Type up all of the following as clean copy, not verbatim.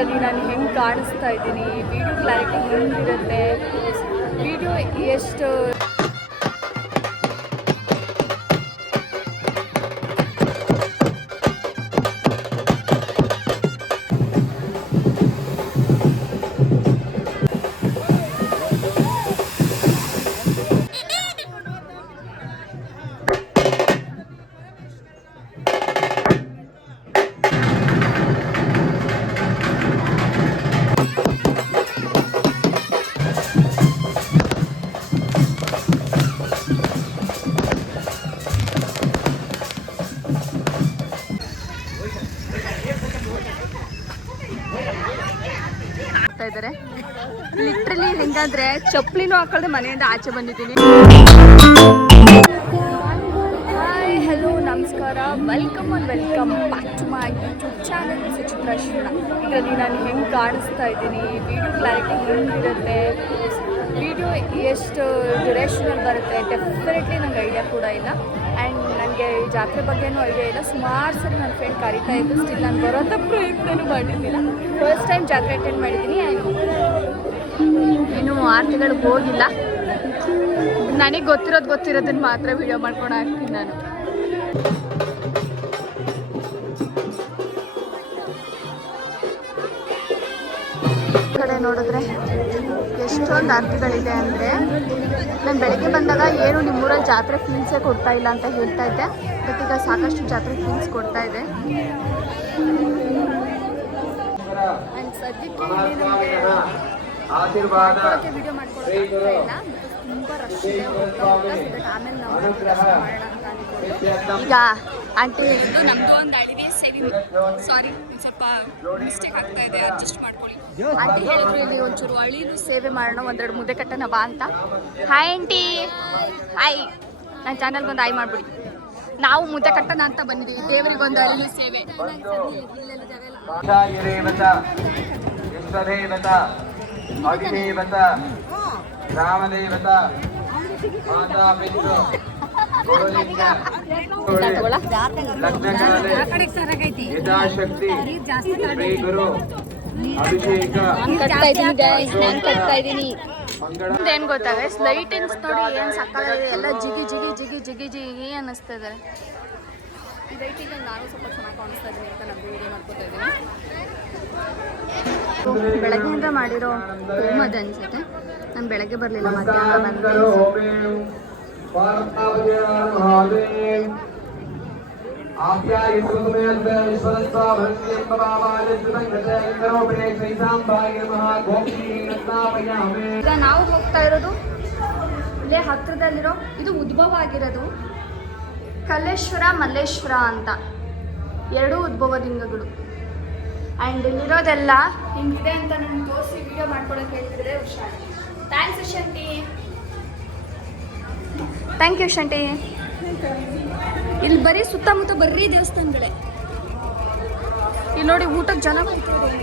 ಇದರಲ್ಲಿ ನಾನು ಹೆಂಗೆ ಕಾಣಿಸ್ತಾ ಇದ್ದೀನಿ, ವಿಡಿಯೋ ಕ್ಲಾರಿಟಿ ಹೆಂಗಿರುತ್ತೆ, ವಿಡಿಯೋ ಎಷ್ಟು ಇದ್ದಾರೆ. ಲಿಟ್ರಲಿ ಹೆಂಗಂದ್ರೆ ಚಪ್ಪಲಿನೂ ಹಾಕೊಳ್ಳದೆ ಮನೆಯಿಂದ ಆಚೆ ಬಂದಿದ್ದೀನಿ. ಹಾಯ್, ಹಲೋ, ನಮಸ್ಕಾರ, welcome back to my YouTube channel Suchitra Srina. ಇದರಲ್ಲಿ ನಾನು ಹೆಂಗೆ ಕಾಣಿಸ್ತಾ ಇದ್ದೀನಿ, ವಿಡಿಯೋ ಕ್ಲಾರಿಟಿ ಹೆಂಗಿರುತ್ತೆ, ವಿಡಿಯೋ ಎಷ್ಟು ಡ್ಯೂರೇಷನಲ್ಲಿ ಬರುತ್ತೆ, ಡೆಫಿನೆಟ್ಲಿ ನಂಗೆ ಐಡಿಯಾ ಕೂಡ ಇಲ್ಲ. ಆ್ಯಂಡ್ ನನಗೆ ಈ ಜಾತ್ರೆ ಬಗ್ಗೆನೂ ಐಡಿಯಾ ಇಲ್ಲ. ಸುಮಾರು ಸರಿ ನನ್ನ ಫ್ರೆಂಡ್ ಕರೀತಾ ಇದ್ದು, ಸ್ಟಿಲ್ ನಾನು ಬರೋಂಥ ಪ್ರಯತ್ನನೂ ಮಾಡಿದ್ದಿಲ್ಲ. ಫಸ್ಟ್ ಟೈಮ್ ಜಾತ್ರೆ ಅಟೆಂಡ್ ಮಾಡಿದ್ದೀನಿ. ಇನ್ನೂ 6 ತಿಂಗಳಿಗೆ ಹೋಗಿಲ್ಲ. ನನಗೆ ಗೊತ್ತಿರೋದನ್ನ ಮಾತ್ರ ವಿಡಿಯೋ ಮಾಡ್ಕೊಂಡು ಹಾಕ್ತೀನಿ ನಾನು. ಕಡೆ ನೋಡಿದ್ರೆ ಎಷ್ಟೊಂದು ಅರ್ಥಗಳಿದೆ ಅಂದರೆ, ನಾನು ಬೆಳಗ್ಗೆ ಬಂದಾಗ ಏನು ನಿಮ್ಮೂರಲ್ಲಿ ಜಾತ್ರೆ ಫೀಲ್ಸೇ ಕೊಡ್ತಾ ಇಲ್ಲ ಅಂತ ಹೇಳ್ತಾ ಇದ್ದೆ. ಬಟ್ ಈಗ ಸಾಕಷ್ಟು ಜಾತ್ರೆ ಫೀಲ್ಸ್ ಕೊಡ್ತಾ ಇದೆ. ಆ್ಯಂಡ್ ಸದ್ಯಕ್ಕೆ ವಿಡಿಯೋ ಮಾಡ್ಕೊಳ್ಳೋಕೆ ಇಲ್ಲ, ತುಂಬ ರಶ್ ಇದೆ. ಆಮೇಲೆ ನಾವು ಮಾಡೋಣ ಅಂತ ಅಂದ್ಕೊಂಡು ಈಗ ಆಂಟಿ ಇದು ನಮ್ಮದು ಒಂದು ಅಳಿವೆ ಸೇವಿಂಗ್, ಸಾರಿ ಸ್ವಲ್ಪ ಮಿಸ್ಟೇಕ್ ಆಗ್ತಾ ಇದೆ, ಅಡ್ಜಸ್ಟ್ ಮಾಡ್ಕೊಳ್ಳಿ. ಆಂಟಿ ಹೇಳಿದ್ರು ಇಲ್ಲಿ ಒಂಚೂರು ಅಳಿಲು ಸೇವೆ ಮಾಡೋಣ, ಒಂದೆರಡು ಮುದ್ದೆ ಕಟ್ಟೋಣ ಬಾ ಅಂತ. Hi aunty. ಹಾಯ್, ನನ್ನ ಚಾನಲ್ಗೊಂದು ಹಾಯ್ ಮಾಡ್ಬಿಡಿ. ನಾವು ಮುದ್ದೆ ಕಟ್ಟೋಣ ಅಂತ ಬಂದಿದ್ದೀವಿ, ದೇವರಿಗೊಂದು ಅಳಿಲು ಸೇವೆ. ರಾಮದೇವತ ಯಥಾಶಕ್ತಿ ಶ್ರೀ ಗುರು ಅಭಿಷೇಕ ಏನ್ ಗೊತ್ತಾಗ ಲೈಟಿಂಗ್ಸ್ ನೋಡಿ ಏನ್ ಸಾಕಾಗಿದೆ, ಎಲ್ಲ ಜಿಗಿ ಜಿಗಿ ಜಿಗಿ ಜಿಗಿ ಜಿಗಿ ಅನ್ನಿಸ್ತಾ ಇದ್ದಾರೆ. ಈ ಲೈಟಿಂಗ್ ನಾನು ಸ್ವಲ್ಪ ಚೆನ್ನಾಗಿ ಕಾಣಿಸ್ತಾ ಇದ್ದೀನಿ ಅಂತ ನಾನು ವಿಡಿಯೋ ಮಾಡ್ಕೊತಾ ಇದ್ದೀನಿ. ಬೆಳಗ್ಗೆಯಿಂದ ಮಾಡಿರೋ ಹೋಮದ ಅನ್ಸುತ್ತೆ. ನಾನು ಬೆಳಗ್ಗೆ ಬರಲಿಲ್ಲ, ಮಧ್ಯಾಹ್ನ ಬಂದೆ. ಈಗ ನಾವು ಹೋಗ್ತಾ ಇರೋದು ಇಲ್ಲೇ ಹತ್ತಿರದಲ್ಲಿರೋ, ಇದು ಉದ್ಭವ ಆಗಿರೋದು ಕಲ್ಲೇಶ್ವರ ಮಲ್ಲೇಶ್ವರ ಅಂತ, ಎರಡೂ ಉದ್ಭವ ಲಿಂಗಗಳು. ಆ್ಯಂಡ್ ಇಲ್ಲಿರೋದೆಲ್ಲ ಹಿಂಗಿದೆ ಅಂತ ನಾನು ತೋರಿಸಿ ವಿಡಿಯೋ ಮಾಡ್ಕೊಳಕ್ಕೆ ಹೇಳ್ತಿದ್ರೆ ಹುಷಾರು. Thanks Shanti. Thank you Shanti. ಇಲ್ಲಿ ಬರೀ ಸುತ್ತಮುತ್ತ ಬರೀ ದೇವಸ್ಥಾನಗಳೇ. ಇಲ್ಲಿ ನೋಡಿ ಊಟಕ್ಕೆ ಜನ ಬರ್ತಾರೆ.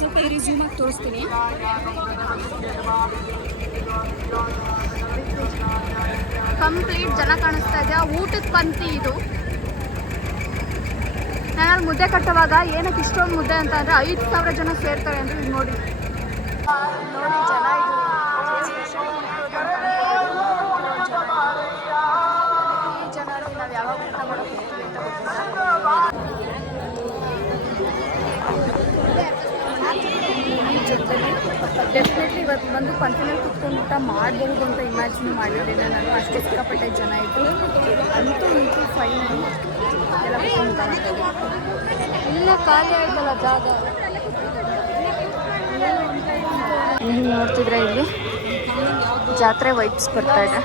ಸ್ವಲ್ಪ ರಿಸ್ಯೂಮ್ ಆಗಿ ತೋರಿಸ್ತೀನಿ. ಕಂಪ್ಲೀಟ್ ಜನ ಕಾಣಿಸ್ತಾ ಇದೆ. ಊಟದ ಪಂಕ್ತಿ ಇದು. ನಾನು ಮುದ್ದೆ ಕಟ್ಟುವಾಗ ಏನಕ್ಕೆ ಇಷ್ಟೊಂದು ಮುದ್ದೆ ಅಂತ ಅಂದರೆ 5,000 ಜನ ಸೇರ್ತಾರೆ ಅಂದರೆ ಇಲ್ಲಿ ನೋಡಿ ಜನ. ಇದು ಈ ಜನರಲ್ಲಿ ನಾವು ಯಾವಾಗ ಊಟ ಮಾಡೋಕೆ ಹೋಗ್ತೀವಿ ಅಂತ ಗೊತ್ತಿಲ್ಲ. ಡೆಫಿನೆಟ್ಲಿ ಇವತ್ತು ಬಂದು ಪಂಕ್ತಿನಲ್ಲಿ ಕುತ್ಕೊಂಡು ಊಟ ಮಾಡಬಹುದು ಅಂತ ಇಮ್ಯಾಜಿನ್ ಮಾಡಿದ್ದೇನೆ ನಾನು. ಅಷ್ಟೇ ಸಿಕ್ಕಾಪಟ್ಟೆ ಜನ ಇದ್ದು ಅಂತೂ ಇಂತೂ ಫೈನಲ್ ಎಲ್ಲ ಇಲ್ಲ ಖಾಲಿ ಆಯ್ತಲ್ಲ ಜಾಗ. ನೋಡ್ತಿದ್ರೆ ಇಲ್ಲಿ ಜಾತ್ರೆ ವೈಬ್ಸ್ ಬರ್ತಾ ಇದೆ.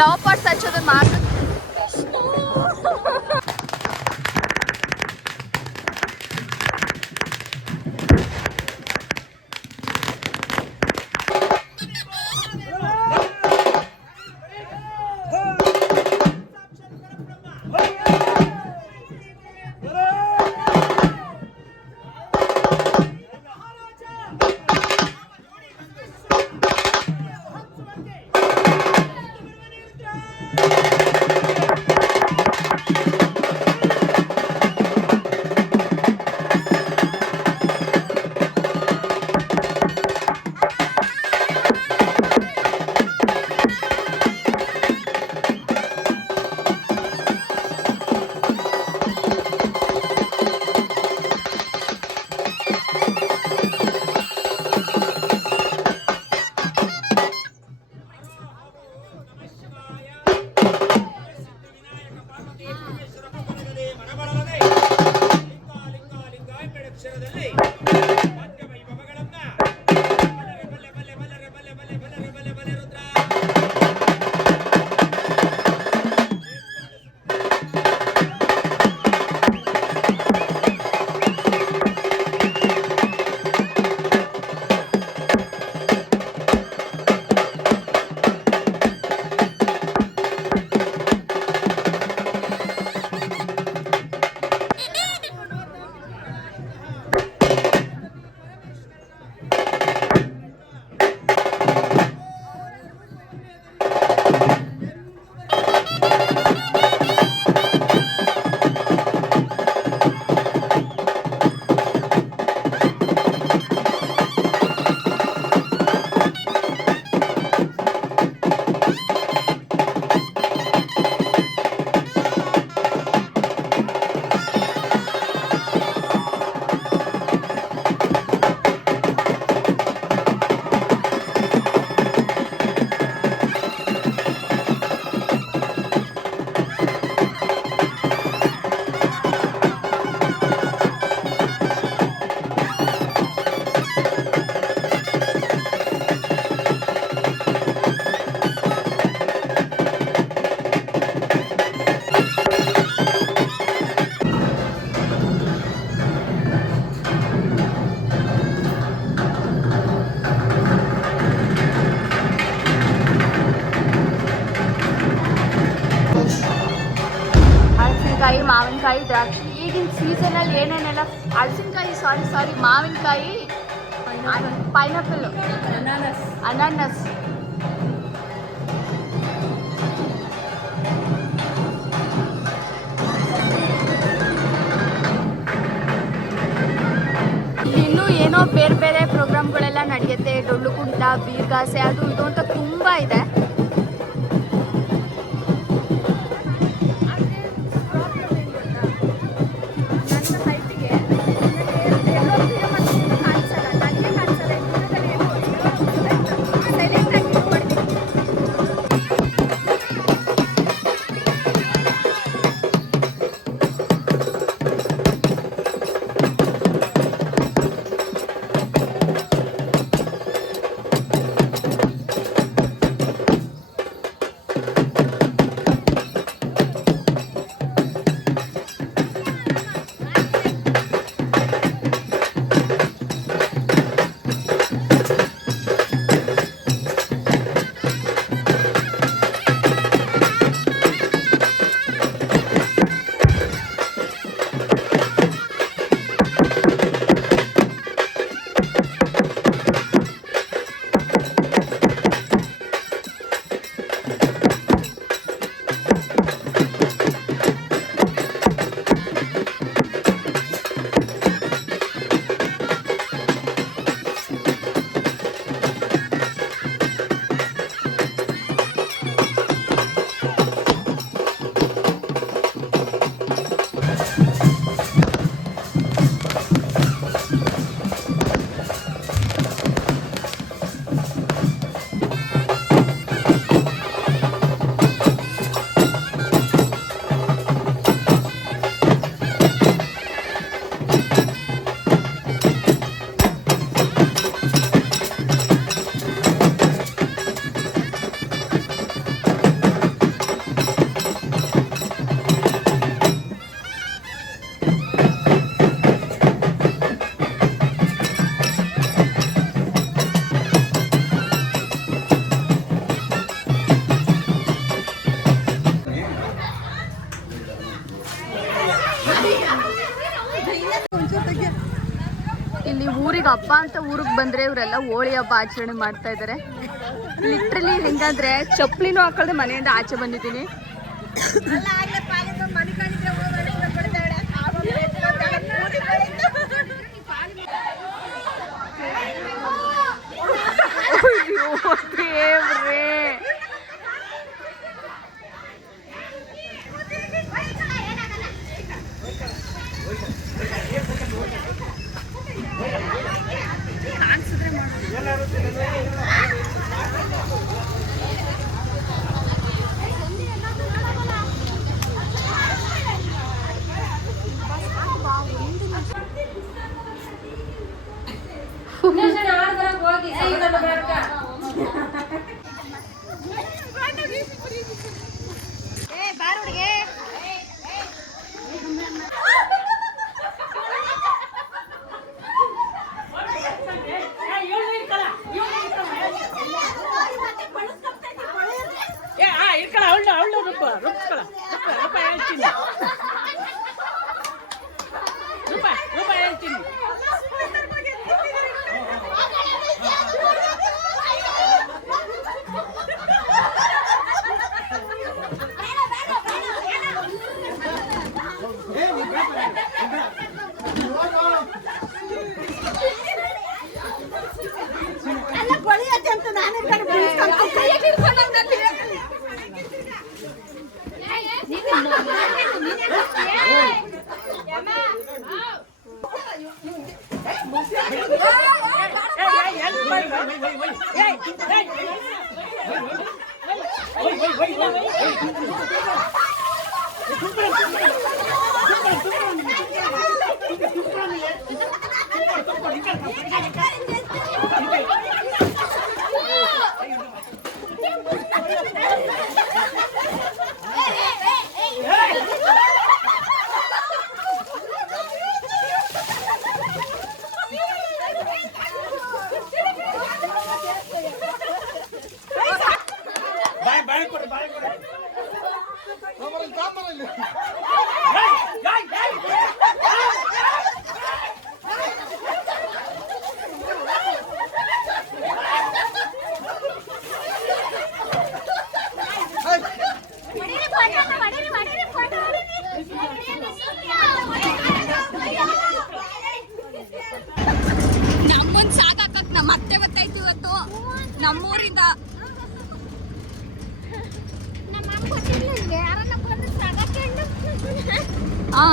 ಫ್ಲವರ್ ಪಾಟ್ಸ್ ಹಚ್ಚೋದು ಮಾತ್ರ. ಹಳಸಿನಕಾಯಿ, ಮಾವಿನಕಾಯಿ, ದ್ರಾಕ್ಷಿ. ಈಗಿನ ಸೀಸನಲ್ಲಿ ಏನೇನೆಲ್ಲ ಹಳಸಿನಕಾಯಿ, ಸಾರಿ ಮಾವಿನಕಾಯಿ, ಪೈನಾಪಲ್, ಅನಾನಸ್. ಇನ್ನೂ ಏನೋ ಬೇರೆ ಬೇರೆ ಪ್ರೋಗ್ರಾಮ್ಗಳೆಲ್ಲ ನಡೆಯುತ್ತೆ. ಡೊಳ್ಳು ಕುಣಿತ, ಬೀರ್ಗಾಸೆ, ಅದು ಇದು ಅಂತ ತುಂಬ ಇದೆ. ಇಲ್ಲಿ ಊರಿಗೆ ಹಬ್ಬ ಅಂತ ಊರಿಗೆ ಬಂದ್ರೆ ಇವರೆಲ್ಲ ಹೋಳಿ ಹಬ್ಬ ಆಚರಣೆ ಮಾಡ್ತಾ ಇದ್ದಾರೆ. ಲಿಟ್ರಲಿ ಹೆಂಗಂದ್ರೆ ಚಪ್ಪಲಿನೂ ಹಾಕೊಳ್ಳದೆ ಮನೆಯಿಂದ ಆಚೆ ಬಂದಿದ್ದೀನಿ. ನಮ್ಮೊಂದ್ ಸಾಕಾಕಕ್ ನಮ್ಮ ಅತ್ತೆ ಗೊತ್ತಾಯ್ತು ಇವತ್ತು ನಮ್ಮೂರಿಂದ. ಹಾ